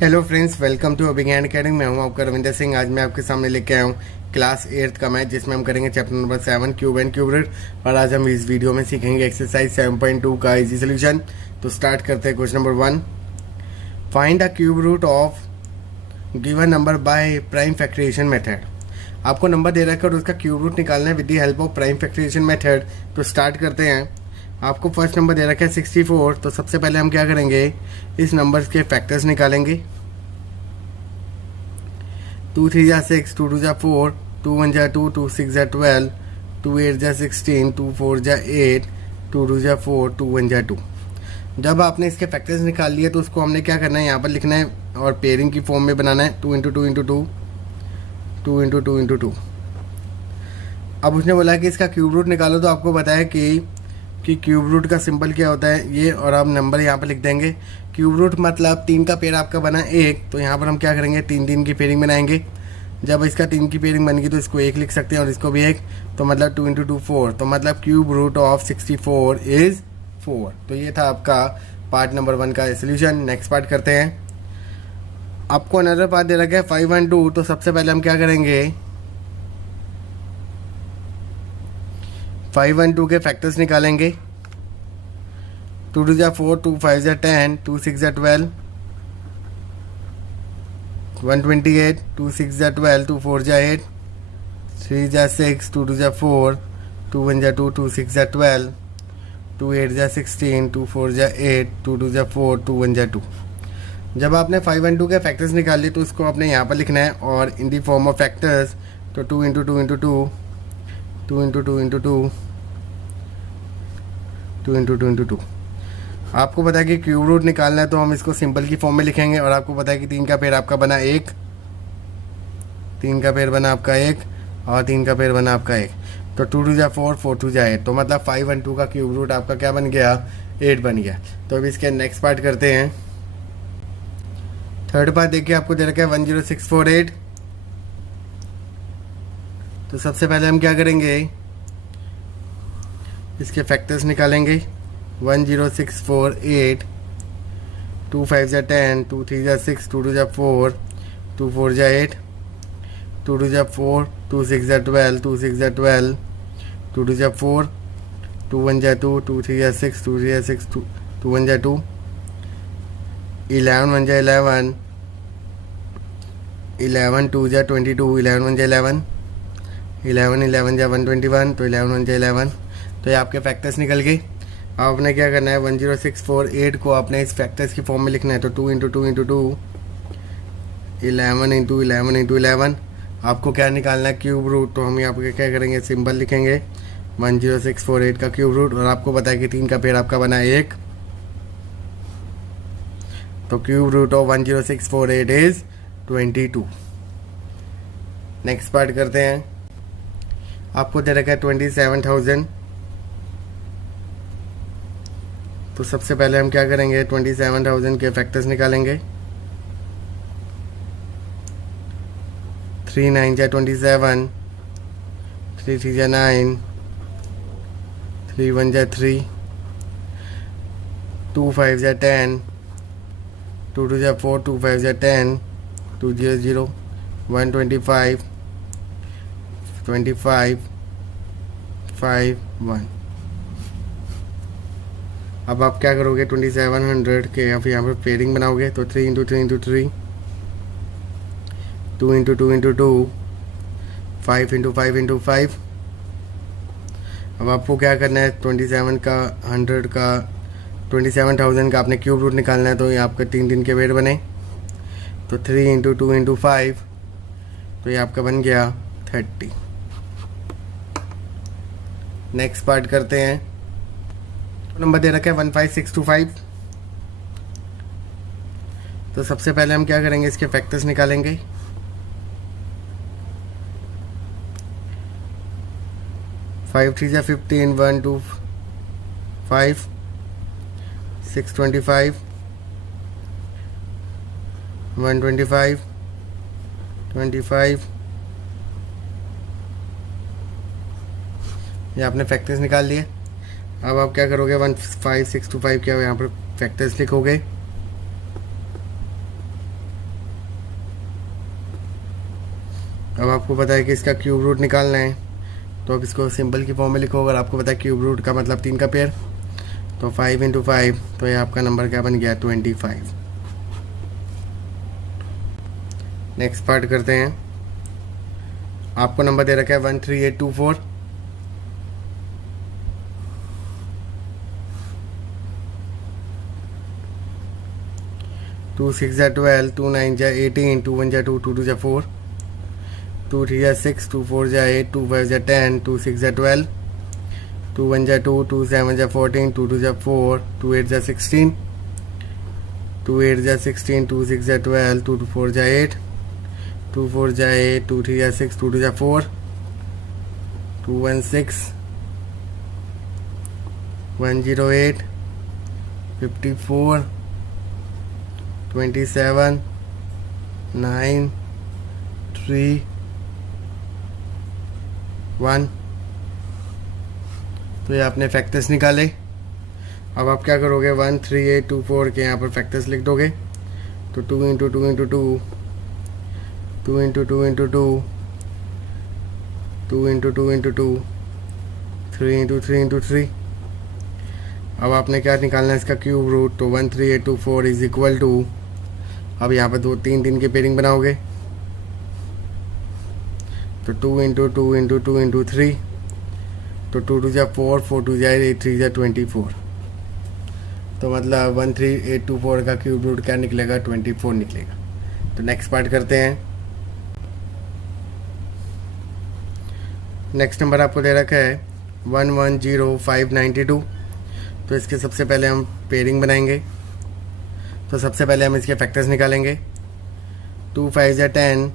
Hello friends, welcome to Abhigyan academy. मैं हूं आपका रविंदर सिंह। आज मैं आपके सामने लेके आया हूं क्लास 8th का मैथ, जिसमें हम करेंगे chapter number 7 cube and cube root. और आज हम इस वीडियो में सीखेंगे एक्सरसाइज 7.2 का इजी सोल्यूशन। तो स्टार्ट करते हैं। Question number 1, find the cube root of given number by prime factorisation method. आपको नंबर दे रखा है और उसका क्यूब रूट निकालना है with the help of prime factorisation method. तो स्टार्ट करते हैं। आपको फर्स्ट नंबर दे रखा है 64। तो सबसे पहले हम क्या करेंगे, इस नंबर्स के फैक्टर्स निकालेंगे। 2 3 जा 6, 2 2 जा 4, 2 1 जा 2, 2 6 जा 12, 2 8 जा 16, 2 4 जा 8, 2 2 जा 4, 2 1 जा 2। जब आपने इसके फैक्टर्स निकाल लिए तो उसको हमने क्या करना है, यहाँ पर लिखना है और पेयरिंग की फॉर्म में बनाना है। 2 इंटू 2 इंटू 2, 2 इंटू 2 इंटू 2। अब उसने बोला कि इसका क्यूब रूट निकालो। तो आपको बताया कि क्यूब रूट का सिंबल क्या होता है ये, और आप नंबर यहाँ पर लिख देंगे। क्यूब रूट मतलब 3 का पेयर आपका बना 1, तो यहाँ पर हम क्या करेंगे, 3 3 की पेयरिंग बनाएंगे। जब इसका 3 की पेयरिंग बन गई तो इसको 1 लिख सकते हैं और इसको भी 1। तो मतलब 2 इंटू 2 4। तो मतलब क्यूब रूट ऑफ 64 इज 4। तो ये था आपका पार्ट नंबर 1 का सोल्यूशन। नेक्स्ट पार्ट करते हैं। आपको अनदर पार्ट दे रखा है 5 1 2। तो सबसे पहले हम क्या करेंगे, 5 1 2 के फैक्टर्स निकालेंगे। 2 2 जा 4, 2 5 जा 10, 2 6 जा 12, 128, 2 6 जा 12, 2 4 जा 8, 3 जा 6, 2 2 जा 4, 2 1 जा 2, 2 6 जा 12, 2 8 जा 16, 2 4 जा 8, 2 2 जा 4, 2 1 जा 2। जब आपने 5 1 2 के फैक्टर्स निकाल लिए तो उसको आपने यहाँ पर लिखना है और इन दी फॉर्म ऑफ फैक्टर्स। तो 2 into 2 into 2, 2 into 2 into 2, 2 into 2 into 2। आपको पता है कि क्यूब रूट निकालना है तो हम इसको सिंपल की फॉर्म में लिखेंगे। और आपको पता है कि 3 का पेयर आपका बना 1, 3 का पेयर बना आपका 1 और 3 का पेयर बना आपका 1। तो 2 2 जा 4, 4 2 जा 8। तो मतलब 5 1 2 का क्यूब रूट आपका क्या बन गया, 8 बन गया। तो अब इसके नेक्स्ट पार्ट करते हैं। थर्ड पार्ट देखिए, आपको दे रखा है 10648। तो सबसे पहले हम क्या करेंगे, इसके फैक्टर्स निकालेंगे। 10648, 2 5 जा 10, 2 3 जा 6, 2 2 जा 4, 2 4 जा 8, 2 2 जा 4, 2 6 जा 12, 2 6 जा 12, 2 2 जा 4, 2 1 जा 2, 2 3 जा 6, 2 3 जा 6, 2 1 जा 2, 11 1 जा 11, 11 2 जा 22, 11 1 जा 11, 11 11 जा 121। तो 11 1 जा 11। तो ये आपके फैक्टर्स निकल गए। अब आपने क्या करना है, 10648 को आपने इस फैक्टर्स की फॉर्म में लिखना है। तो 2 इंटू 2 इंटू 2, 11 इंटू 11 इंटू 11। आपको क्या निकालना है, क्यूब रूट। तो हम यहाँ पर क्या करेंगे, सिंबल लिखेंगे 10648 का क्यूब रूट। और आपको पता है कि 3 का पेयर आपका बना 1। तो cube root of 10648 is 22। Next part करते हैं। आपको दे रखा है 27,000। तो सबसे पहले हम क्या करेंगे, 27,000 के फैक्टर्स निकालेंगे। 3 9 जा 27, 3 3 जा 9, 3 1 जा 3, 2 5 जा 10, 2 2 जा 4, 2 5 जा 10, 2 0 0, 125, 25 5 1। अब आप क्या करोगे, 2700 के या फिर यहाँ पर पेयरिंग बनाओगे। तो 3 into 3 into 3, 2 into 2 into 2, 5 into 5 into 5। अब आपको क्या करना है, 27 का 100 का 27,000 का आपने क्यूब रूट निकालना है। तो ये आपका 3 3 के पेयर बने। तो 3 इंटू 2 इंटू 5, तो ये आपका बन गया 30। नेक्स्ट पार्ट करते हैं। नंबर दे रखा है 15625। तो सबसे पहले हम क्या करेंगे, इसके फैक्टर्स निकालेंगे। 5 3 जा 15, 1 2 5, 6 25, 125, 25। ये आपने फैक्टर्स निकाल लिए। अब आप क्या करोगे, 15625 क्या यहाँ पर फैक्टर्स लिखोगे। अब आपको पता है कि इसका क्यूब रूट निकालना है, तो अब इसको सिंपल की फॉर्म में लिखो। अगर आपको पता है क्यूब रूट का मतलब 3 का पेयर, तो 5 × 5, तो ये आपका नंबर क्या बन गया 25। नेक्स्ट पार्ट करते हैं। आपको नंबर दे रखा है 13824, 2 6 × 12, 2 9 × 18, 2 1 × 2, 2 2 × 4, 2 3 × 6, 2 4 × 8, 2 5 × 10, 2 6 × 12, 2 1 × 2, 2 7 × 14, 2 2 × 4, 2 8 × 16, 2 8 × 16, 2 6 × 12, 2 4 × 8, 2 4 × 8, 2 3 × 6, 2 2 × 4, 2 1 6, 1 0 8, 54, 27, 9, 3, 1। तो ये आपने फैक्टर्स निकाले। अब आप क्या करोगे, 13824 के यहाँ पर फैक्टर्स लिख दोगे। तो 2 × 2 × 2, 2 × 2 × 2, 2 × 2 × 2, 3 × 3 × 3। अब आपने क्या निकालना है, इसका क्यूब रूट। तो 13824 इज इक्वल टू, अब यहाँ पर 2 3 3 के पेयरिंग बनाओगे, तो 2 × 2 × 2 × 3, तो 2 2 × 4, 4 2 × 8, 3 × 24। तो मतलब 13824 का क्यूब रूट क्या निकलेगा, 24 निकलेगा। तो नेक्स्ट पार्ट करते हैं। नेक्स्ट नंबर आपको दे रखा है 110592। तो इसके सबसे पहले हम पेयरिंग बनाएंगे। तो सबसे पहले हम इसके फैक्टर्स निकालेंगे। 2 5 × 10,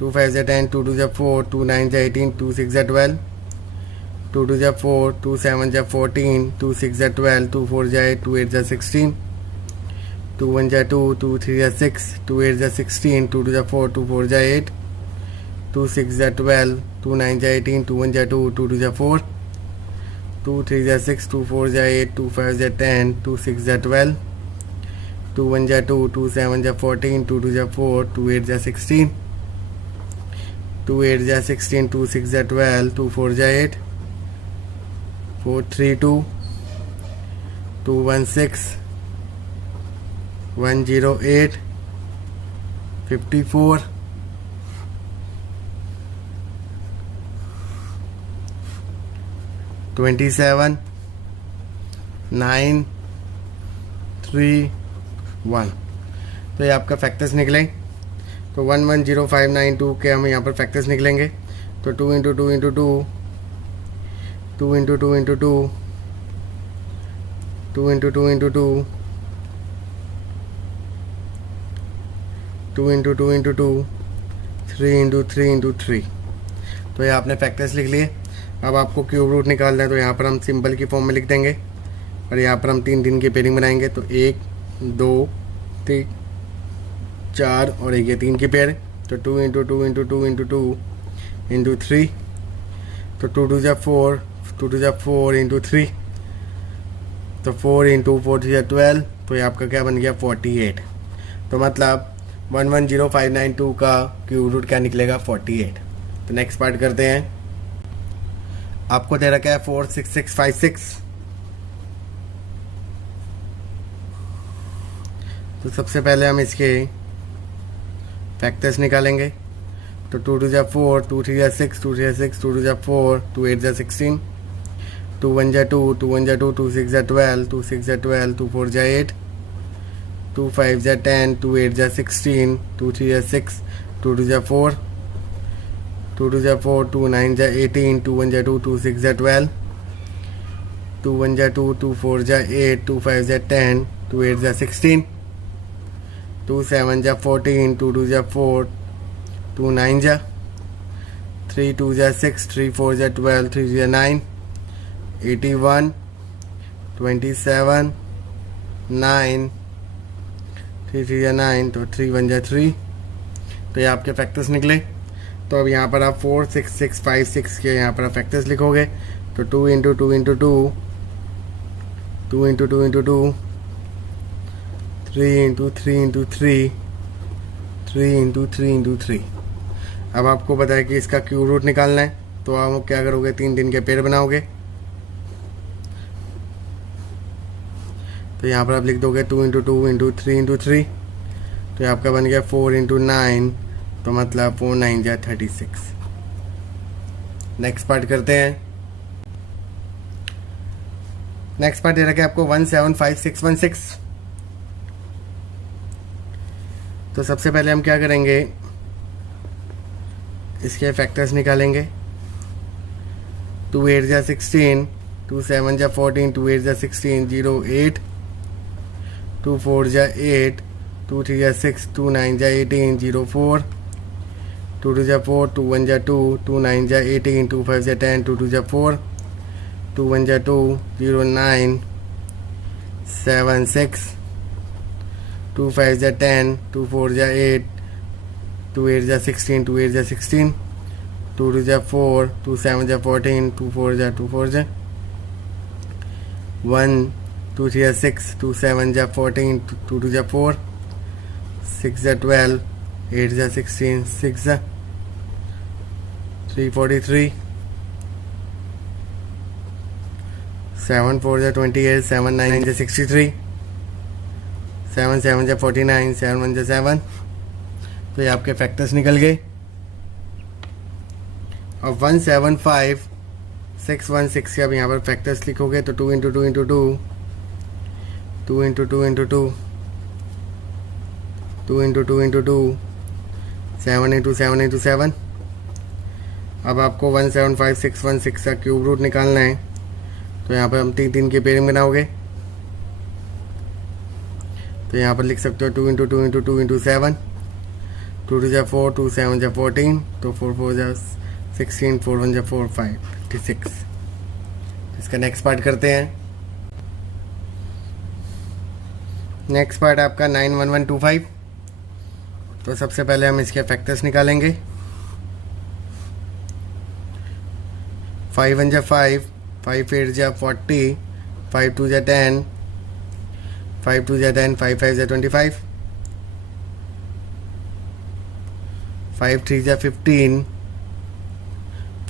2 5 × 10, 2 2 × 4, 2 9 × 18, 2 6 × 12, 2 2 × 4, 2 7 × 14, 2 6 × 12, 2 4 × 8, 2 8 × 16, 2 1 × 2, 2 3 × 6, 2 8 × 16, 2 2 × 4, 2 4 × 8, 2 6 × 12, 2 9 × 18, 2 1 × 2, 2 2 × 4, 2 3 × 6, 2 4 × 8, 2 5 × 10, 2 6 × 12, 2 1 × 2, 2 7 × 14, 2 2 × 4, 2 8 × 16, 2 8 × 16, 2 6 × 12, 2 4 × 8, 4 3 2, 2 1 6, 1 0 8, 54, 27, 9, 3, 1। तो ये आपका फैक्टर्स निकले। तो 110592 के हम यहाँ पर फैक्टर्स निकलेंगे। तो 2 × 2 × 2, 2 × 2 × 2, 2 × 2 × 2, 2 × 2 × 2, 3 × 3 × 3। तो ये आपने फैक्टर्स लिख लिए। अब आपको क्यूब रूट निकालना है, तो यहाँ पर हम सिंबल की फॉर्म में लिख देंगे और यहाँ पर हम 3 3 की पेयरिंग बनाएंगे। तो 1 2 3 4 और एक ये 3 की पेयर। तो 2 × 2 × 2 × 2 × 3, तो 2 2 × 4, 2 2 × 4 × 3, तो 4 × 4 3 × 12। तो ये आपका क्या बन गया 48। तो मतलब 110592 का क्यूब रूट क्या निकलेगा 48। तो नेक्स्ट पार्ट करते हैं। आपको दे रखा है 46656। तो सबसे पहले हम इसके फैक्टर्स निकालेंगे। तो 2 2 × 4, 2 3 × 6, 2 3 × 6, 2 2 × 4, 2 8 × 16, 2 1 × 2, 2 1 × 2, 2 6 × 12, 2 6 × 12, 2 4 × 8, 2 5 × 10, 2 8 × 16, 2 3 × 6, 2 2 × 4, 2 2 × 4, 2 9 × 18, 2 1 × 2, 2 6 × 12, 2 1 × 2, 2 4 × 8, 2 5 × 10, 2 8 × 16, 2 7 × 14, 2 2 × 4, 2 9 × 3 2 × 6, 3 4 × 12, 3 3 × 9, 81, 27, 9, 3 3 × 9, तो 3 1 × 3। तो ये आपके फैक्टर्स निकले। तो अब यहाँ पर आप 46656 के यहाँ पर आप फैक्टर्स लिखोगे। तो 2 × 2 × 2, 2 × 2 × 2, 3 × 3 × 3, 3 × 3 × 3। अब आपको पता है कि इसका क्यूब रूट निकालना है, तो आप क्या करोगे, 3 के पेयर बनाओगे। तो यहाँ पर आप लिख दोगे 2 × 2 × 3 × 3, तो आपका बन गया 4 × 9, तो मतलब 4 9 जा 36। नेक्स्ट पार्ट करते हैं। नेक्स्ट पार्ट दे रखा है आपको 175616। तो सबसे पहले हम क्या करेंगे, इसके फैक्टर्स निकालेंगे। 2 8 जा 16, 2 7 जा 14, 2 8 जा 16, 0 8, 2 4 जा 8, 2 3 जा 6, 2 9 जा 18, 0 4, 2 2 जा 4, 2 1 जा 2, 2 9 जा 18, 2 5 जा 10, 2 2 जा 4, 2 1 जा 2, 0 9, 7 6, 2 5 जा 10, 2 4 जा 8, 2 8 जा 16, 2 8 जा 16, 2 2 जा 4, 2 7 जा 14, 2 4 जा 2 4 जा 1, 2 3 जा 6, 2 7 जा 14, 2 2 जा 4, 6 जा 12, 8 जा 16, 6 जा 343, 7 4 जा 28, 7 9 जा 63, 7 7 जा 49, 7 1 जा 7। तो ये आपके फैक्टर्स निकल गए। और 175616 के अब यहाँ पर फैक्टर्स लिखोगे तो 2 × 2 × 2, 2 × 2 × 2, 2 × 2 × 2, 7 × 7 × 7। अब आपको 175616 का क्यूब रूट निकालना है, तो यहाँ पर हम 3 के पेयरिंग बनाओगे। तो यहाँ पर लिख सकते हो 2 × 2 × 2 × 7, 2 2 जा 4, 2 7 जा 14, तो 4 4 जा 16, 4 1 जा 4 5 56। इसका नेक्स्ट पार्ट करते हैं। नेक्स्ट पार्ट आपका 91125। तो सबसे पहले हम इसके फैक्टर्स निकालेंगे। 5 1 जा 5, 5 8 जा 40, 5 2 जा 10, 5 2 जा 10, 5 5 जा 25, 5 3 जा 15,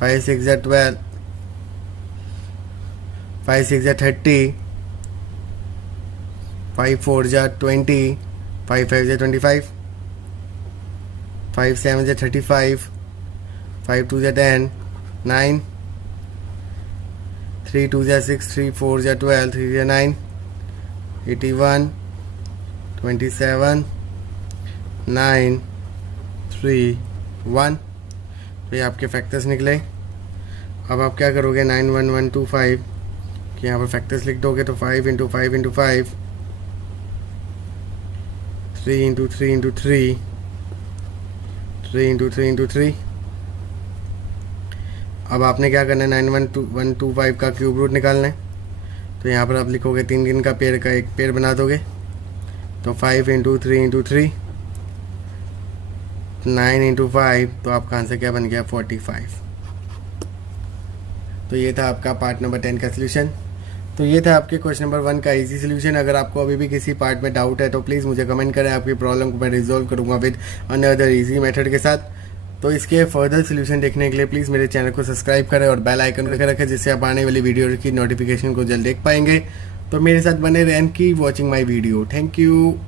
5 6 जा 12, 5 6 जा 30, 5 4 जा 20, 5 5 जा 25, 5 7 जा 35, 5 2 जा 10, 9, 3 2 जा 6, 3 4 जा 12, 3 जा 9, 81, 27, 9 3 1। तो ये आपके फैक्टर्स निकले। अब आप क्या करोगे, 91125 कि यहाँ पर फैक्टर्स लिख दोगे। तो 5 × 5 × 5, 3 × 3 × 3, 3 × 3 × 3। अब आपने क्या करना है, 91125 का क्यूब रूट निकालना है। तो यहाँ पर आप लिखोगे 3 का पेयर का एक पेयर बना दोगे। तो 5 × 3 × 3, 9 × 5, तो आपका आंसर क्या बन गया, 45। तो ये था आपका पार्ट नंबर 10 का सोल्यूशन। तो ये था आपके क्वेश्चन नंबर 1 का इजी सोल्यूशन। अगर आपको अभी भी किसी पार्ट में डाउट है तो प्लीज़ मुझे कमेंट करें, आपकी प्रॉब्लम को मैं रिजॉल्व करूँगा विद अनदर इजी मेथड के साथ। तो इसके फर्दर सोल्यूशन देखने के लिए प्लीज़ मेरे चैनल को सब्सक्राइब करें और बेल आइकन करके रखें, जिससे आप आने वाली वीडियो की नोटिफिकेशन को जल्द देख पाएंगे। तो मेरे साथ बने रहें, keep watching my video. Thank you.